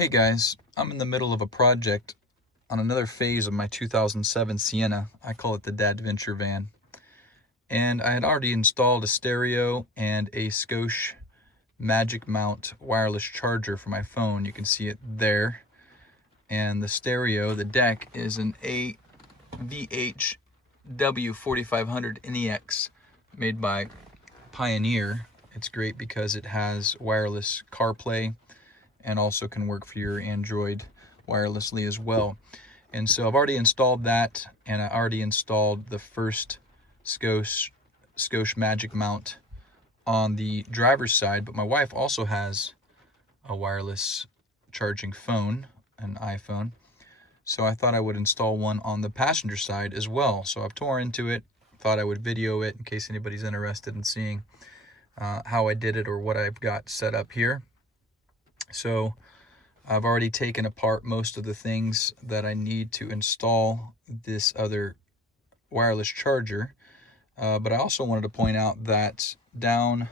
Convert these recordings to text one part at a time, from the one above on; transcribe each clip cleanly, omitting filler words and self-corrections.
Hey guys, I'm in the middle of a project on another phase of my 2007 Sienna. I call it the Dadventure van. And I had already installed a stereo and a Scosche Magicmount wireless charger for my phone. You can see it there. And the stereo, the deck, is an AVH W4500 NEX made by Pioneer. It's great because it has wireless CarPlay and also can work for your Android wirelessly as well. And so I've already installed that, and I already installed the first Scosche Magicmount on the driver's side, but my wife also has a wireless charging phone, an iPhone. So I thought I would install one on the passenger side as well. So I've tore into it, thought I would video it in case anybody's interested in seeing how I did it or what I've got set up here. So I've already taken apart most of the things that I need to install this other wireless charger. But I also wanted to point out that down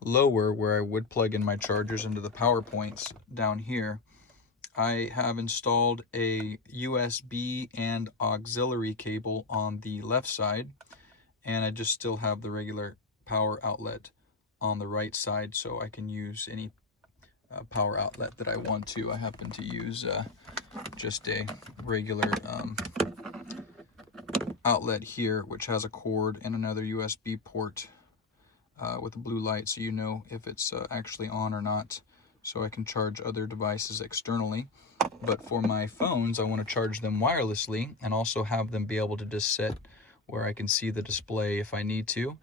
lower where I would plug in my chargers into the power points down here, I have installed a USB and auxiliary cable on the left side, and I just still have the regular power outlet on the right side, so I can use any power outlet that I want to. I happen to use just a regular outlet here, which has a cord and another USB port with a blue light, so you know if it's actually on or not, so I can charge other devices externally. But for my phones, I want to charge them wirelessly and also have them be able to just sit where I can see the display if I need to.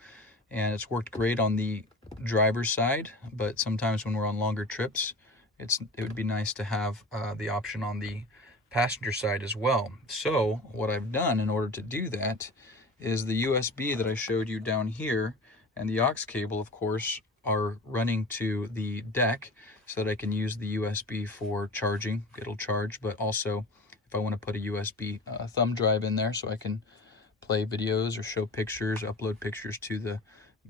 And it's worked great on the driver's side, but sometimes when we're on longer trips, it would be nice to have the option on the passenger side as well. So what I've done in order to do that is the USB that I showed you down here and the aux cable, of course, are running to the deck so that I can use the USB for charging. It'll charge, but also if I want to put a USB thumb drive in there so I can play videos or show pictures, upload pictures to the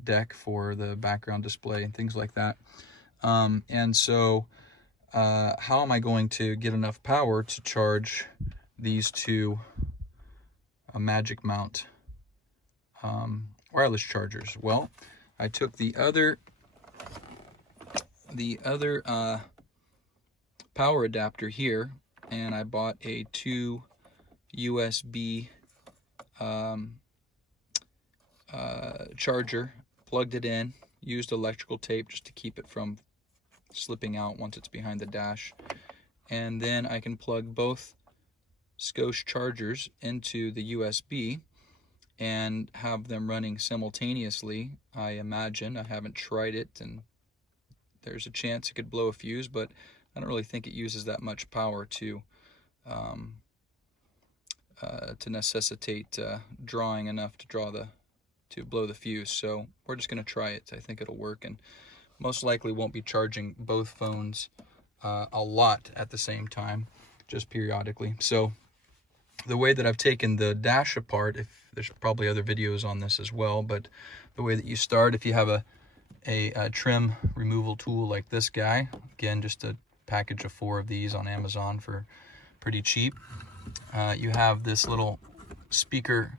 deck for the background display and things like that. And so how am I going to get enough power to charge these two Magicmount wireless chargers? Well, I took the other power adapter here, and I bought a 2 USB charger, plugged it in, used electrical tape just to keep it from slipping out once it's behind the dash, and then I can plug both Scosche chargers into the USB and have them running simultaneously. I imagine, I haven't tried it, and there's a chance it could blow a fuse, but I don't really think it uses that much power to necessitate drawing enough to blow the fuse. So we're just going to try it. I think it'll work, and most likely won't be charging both phones a lot at the same time, just periodically. So the way that I've taken the dash apart, if there's probably other videos on this as well, but the way that you start, if you have a trim removal tool like this guy, again, just a package of 4 of these on Amazon for pretty cheap. You have this little speaker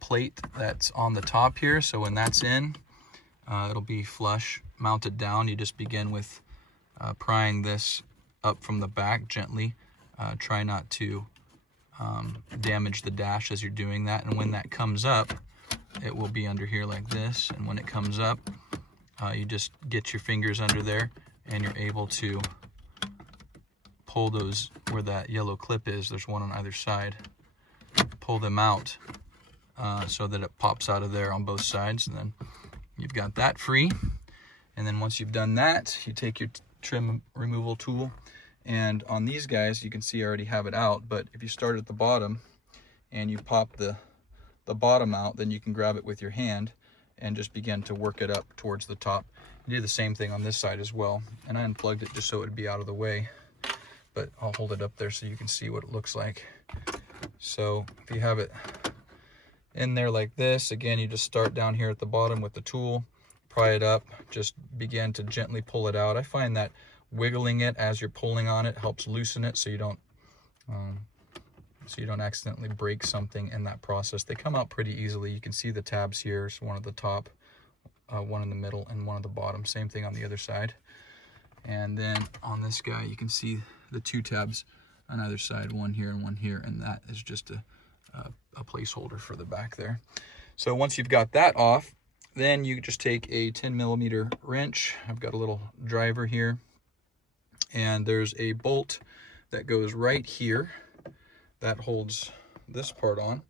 plate that's on the top here, so when that's in, it'll be flush mounted down. You just begin with prying this up from the back gently. Try not to damage the dash as you're doing that, and when that comes up, it will be under here like this, and when it comes up, you just get your fingers under there and you're able to pull those where that yellow clip is. There's one on either side. Pull them out so that it pops out of there on both sides, and then you've got that free. And then once you've done that, you take your trim removal tool, and on these guys you can see I already have it out, but if you start at the bottom and you pop the bottom out, then you can grab it with your hand and just begin to work it up towards the top. You do the same thing on this side as well, and I unplugged it just so it would be out of the way, but I'll hold it up there so you can see what it looks like. So if you have it in there like this, again, you just start down here at the bottom with the tool, pry it up, just begin to gently pull it out. I find that wiggling it as you're pulling on it helps loosen it so you don't accidentally break something in that process. They come out pretty easily. You can see the tabs here. So one at the top, one in the middle, and one at the bottom. Same thing on the other side. And then on this guy, you can see the 2 tabs on either side, one here and one here, and that is just a placeholder for the back there. So once you've got that off, then you just take a 10mm wrench. I've got a little driver here, and there's a bolt that goes right here that holds this part on.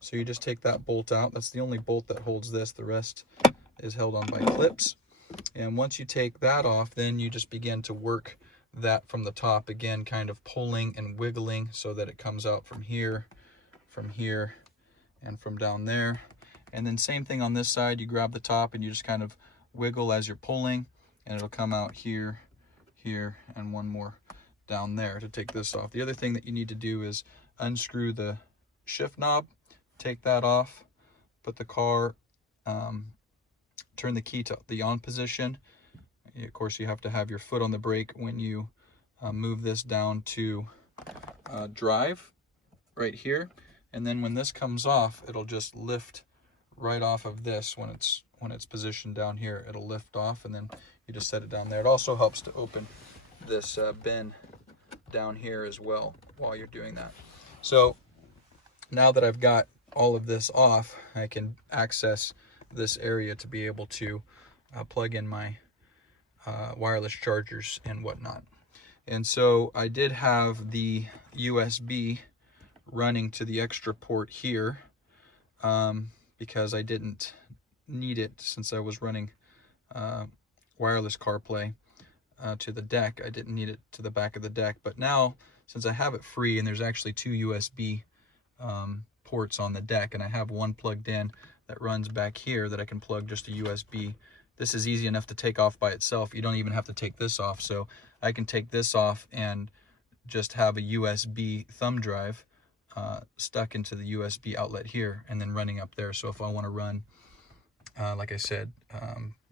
So you just take that bolt out. That's the only bolt that holds this. The rest is held on by clips. And once you take that off, then you just begin to work that from the top again, kind of pulling and wiggling so that it comes out from here, and from down there. And then same thing on this side. You grab the top and you just kind of wiggle as you're pulling, and it'll come out here, here, and one more down there to take this off. The other thing that you need to do is unscrew the shift knob, take that off, put the car, turn the key to the on position. Of course, you have to have your foot on the brake when you move this down to drive right here. And then when this comes off, it'll just lift right off of this. When it's positioned down here, it'll lift off, and then you just set it down there. It also helps to open this bin down here as well while you're doing that. So now that I've got all of this off, I can access this area to be able to plug in my wireless chargers and whatnot. And so I did have the USB running to the extra port here because I didn't need it since I was running wireless CarPlay to the deck. I didn't need it to the back of the deck, but now since I have it free, and there's actually 2 USB ports on the deck, and I have one plugged in that runs back here that I can plug just a USB. This is easy enough to take off by itself. You don't even have to take this off. So I can take this off and just have a USB thumb drive stuck into the USB outlet here and then running up there. So if I want to run, like I said,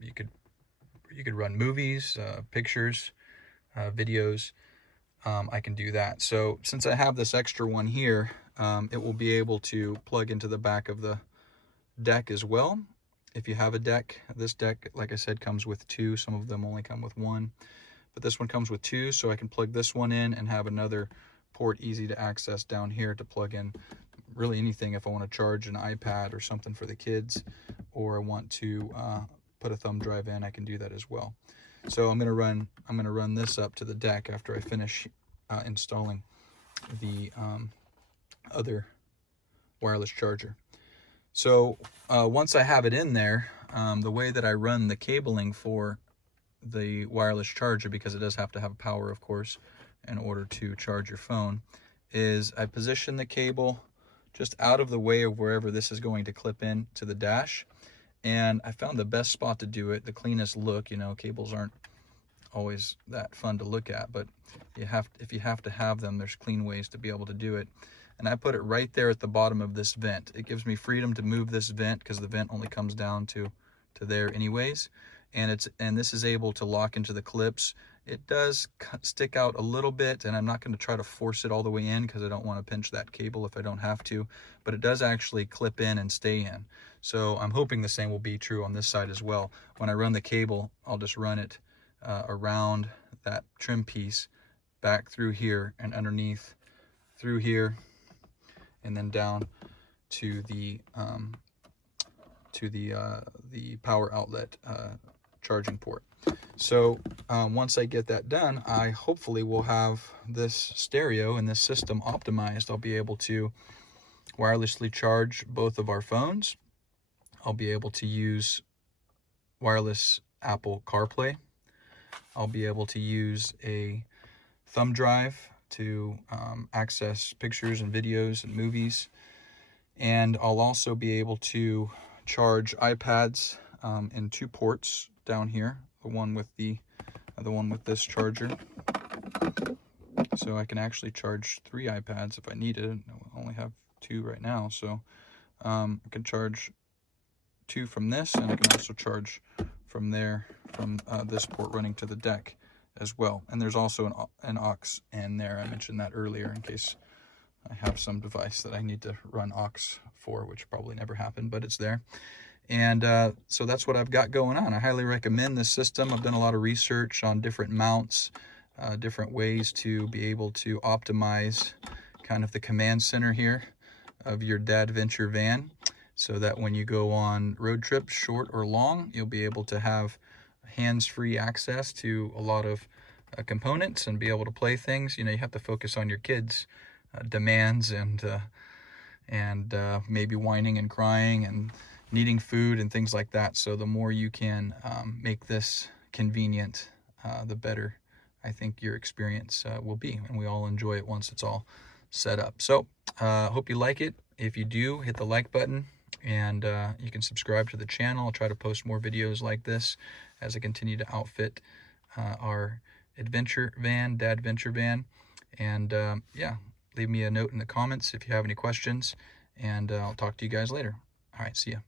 you could run movies, pictures, videos. I can do that. So since I have this extra one here, it will be able to plug into the back of the deck as well. If you have a deck, this deck, like I said, comes with 2. Some of them only come with 1, but this one comes with 2, so I can plug this one in and have another port easy to access down here to plug in really anything. If I want to charge an iPad or something for the kids, or I want to put a thumb drive in, I can do that as well. So I'm going to run this up to the deck after I finish installing the other wireless charger. So once I have it in there, the way that I run the cabling for the wireless charger, because it does have to have power, of course, in order to charge your phone, is I position the cable just out of the way of wherever this is going to clip in to the dash. And I found the best spot to do it, the cleanest look. You know, cables aren't always that fun to look at, but if you have to have them, there's clean ways to be able to do it. And I put it right there at the bottom of this vent. It gives me freedom to move this vent because the vent only comes down to there anyways. And this is able to lock into the clips. It does stick out a little bit, and I'm not going to try to force it all the way in because I don't want to pinch that cable if I don't have to, but it does actually clip in and stay in. So I'm hoping the same will be true on this side as well. When I run the cable, I'll just run it around that trim piece, back through here and underneath, through here, and then down to the power outlet charging port. So once I get that done, I hopefully will have this stereo and this system optimized. I'll be able to wirelessly charge both of our phones. I'll be able to use wireless Apple CarPlay. I'll be able to use a thumb drive to access pictures and videos and movies. And I'll also be able to charge iPads in 2 ports down here, the one with this charger. So I can actually charge 3 iPads if I needed. I only have 2 right now, so I can charge 2 from this, and I can also charge from there, from this port running to the deck as well. And there's also an aux in there. I mentioned that earlier in case I have some device that I need to run aux for, which probably never happened, but it's there. And so that's what I've got going on. I highly recommend this system. I've done a lot of research on different mounts, different ways to be able to optimize kind of the command center here of your Dadventure van, so that when you go on road trips, short or long, you'll be able to have hands-free access to a lot of components and be able to play things. You know, you have to focus on your kids' demands and maybe whining and crying and needing food and things like that. So the more you can make this convenient, the better I think your experience will be, and we all enjoy it once it's all set up. So hope you like it. If you do, hit the like button, and you can subscribe to the channel. I'll try to post more videos like this as I continue to outfit our adventure van, Dadventure van. And yeah, leave me a note in the comments if you have any questions, and I'll talk to you guys later. All right, see ya.